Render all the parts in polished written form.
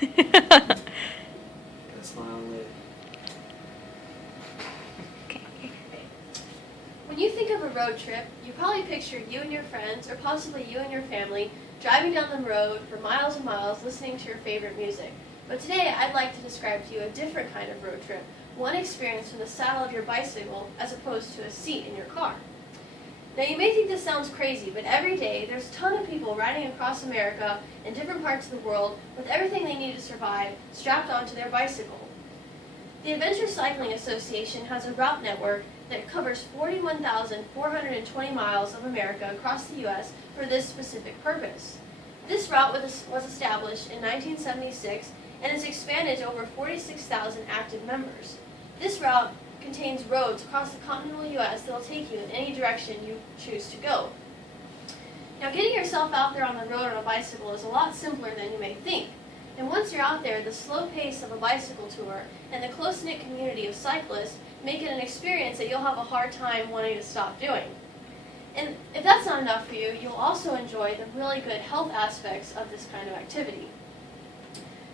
Gotta smile and wave. Okay. When you think of a road trip, you probably picture you and your friends, or possibly you and your family, driving down the road for miles and miles listening to your favorite music. But today, I'd like to describe to you a different kind of road trip, one experienced from the saddle of your bicycle as opposed to a seat in your car. Now, you may think this sounds crazy, but every day there's a ton of people riding across America and different parts of the world with everything they need to survive strapped onto their bicycle. The Adventure Cycling Association has a route network that covers 41,420 miles of America across the U.S. for this specific purpose. This route was established in 1976 and has expanded to over 46,000 active members. This route contains roads across the continental U.S. that will take you in any direction you choose to go. Now, getting yourself out there on the road on a bicycle is a lot simpler than you may think. And once you're out there, the slow pace of a bicycle tour and the close-knit community of cyclists make it an experience that you'll have a hard time wanting to stop doing. And if that's not enough for you, you'll also enjoy the really good health aspects of this kind of activity.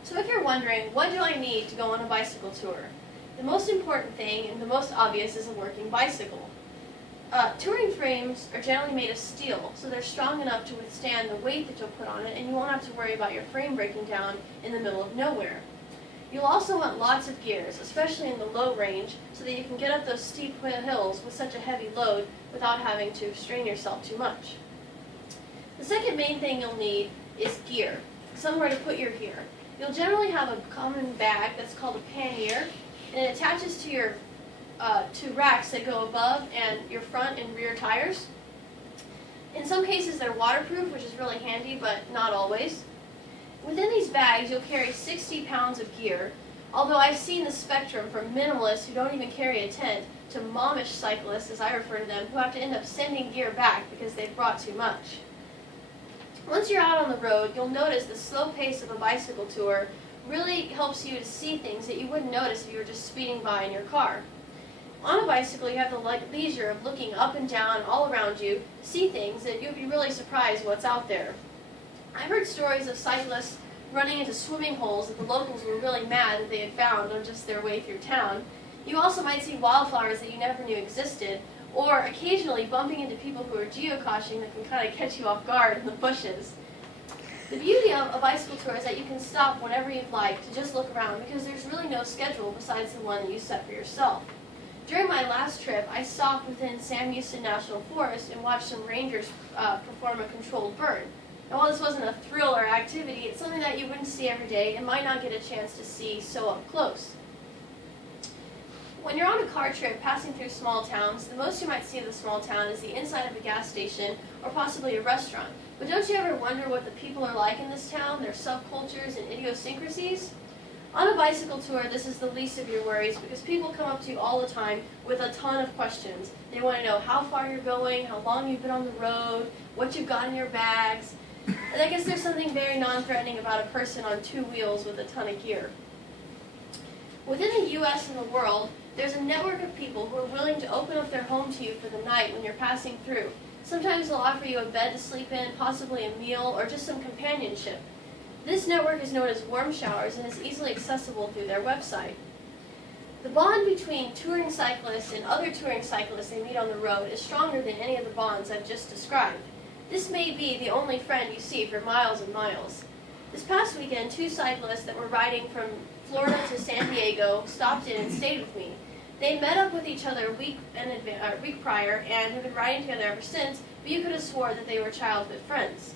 So if you're wondering, what do I need to go on a bicycle tour? The most important thing, and the most obvious, is a working bicycle. Touring frames are generally made of steel, so they're strong enough to withstand the weight that you'll put on it, and you won't have to worry about your frame breaking down in the middle of nowhere. You'll also want lots of gears, especially in the low range, so that you can get up those steep hills with such a heavy load without having to strain yourself too much. The second main thing you'll need is gear, somewhere to put your gear. You'll generally have a common bag that's called a pannier, and it attaches to your two racks that go above and your front and rear tires. In some cases they're waterproof, which is really handy, but not always. Within these bags you'll carry 60 pounds of gear, although I've seen the spectrum from minimalists who don't even carry a tent to momish cyclists, as I refer to them, who have to end up sending gear back because they've brought too much. Once you're out on the road, you'll notice the slow pace of a bicycle tour really helps you to see things that you wouldn't notice if you were just speeding by in your car. On a bicycle, you have the leisure of looking up and down all around you to see things that you'd be really surprised what's out there. I've heard stories of cyclists running into swimming holes that the locals were really mad that they had found on just their way through town. You also might see wildflowers that you never knew existed, or occasionally bumping into people who are geocaching that can kind of catch you off guard in the bushes. The beauty of a bicycle tour is that you can stop whenever you'd like to just look around, because there's really no schedule besides the one that you set for yourself. During my last trip, I stopped within Sam Houston National Forest and watched some rangers perform a controlled burn. Now, while this wasn't a thrill or activity, it's something that you wouldn't see every day and might not get a chance to see so up close. When you're on a car trip passing through small towns, the most you might see of the small town is the inside of a gas station or possibly a restaurant. But don't you ever wonder what the people are like in this town, their subcultures and idiosyncrasies? On a bicycle tour, this is the least of your worries because people come up to you all the time with a ton of questions. They want to know how far you're going, how long you've been on the road, what you've got in your bags. And I guess there's something very non-threatening about a person on two wheels with a ton of gear. Within the U.S. and the world, there's a network of people who are willing to open up their home to you for the night when you're passing through. Sometimes they'll offer you a bed to sleep in, possibly a meal, or just some companionship. This network is known as Warm Showers and is easily accessible through their website. The bond between touring cyclists and other touring cyclists they meet on the road is stronger than any of the bonds I've just described. This may be the only friend you see for miles and miles. This past weekend, two cyclists that were riding from Florida to San Diego stopped in and stayed with me. They met up with each other a week prior and have been riding together ever since, but you could have swore that they were childhood friends.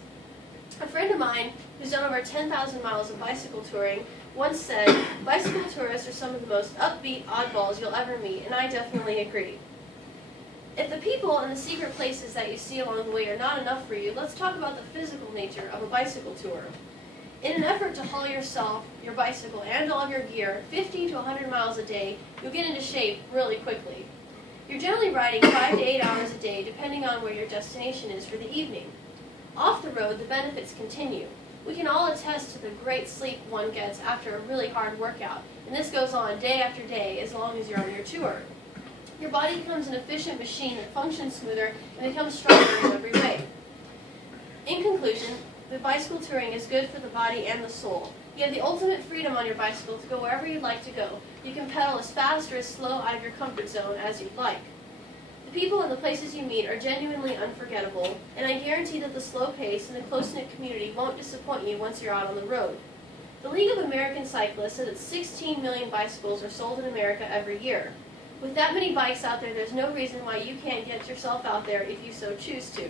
A friend of mine who's done over 10,000 miles of bicycle touring once said, "Bicycle tourists are some of the most upbeat oddballs you'll ever meet," and I definitely agree. If the people and the secret places that you see along the way are not enough for you, let's talk about the physical nature of a bicycle tour. In an effort to haul yourself, your bicycle, and all of your gear 50 to 100 miles a day, you'll get into shape really quickly. You're generally riding 5 to 8 hours a day, depending on where your destination is for the evening. Off the road, the benefits continue. We can all attest to the great sleep one gets after a really hard workout, and this goes on day after day as long as you're on your tour. Your body becomes an efficient machine that functions smoother and becomes stronger in every way. In conclusion, that bicycle touring is good for the body and the soul. You have the ultimate freedom on your bicycle to go wherever you'd like to go. You can pedal as fast or as slow out of your comfort zone as you'd like. The people and the places you meet are genuinely unforgettable, and I guarantee that the slow pace and the close-knit community won't disappoint you once you're out on the road. The League of American Cyclists said that 16 million bicycles are sold in America every year. With that many bikes out there, there's no reason why you can't get yourself out there if you so choose to.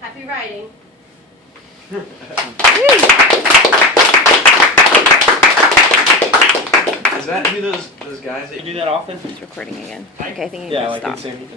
Happy riding! Is that who those guys that You do that often? It's recording again. Okay, I think you Yeah, can like stop. in same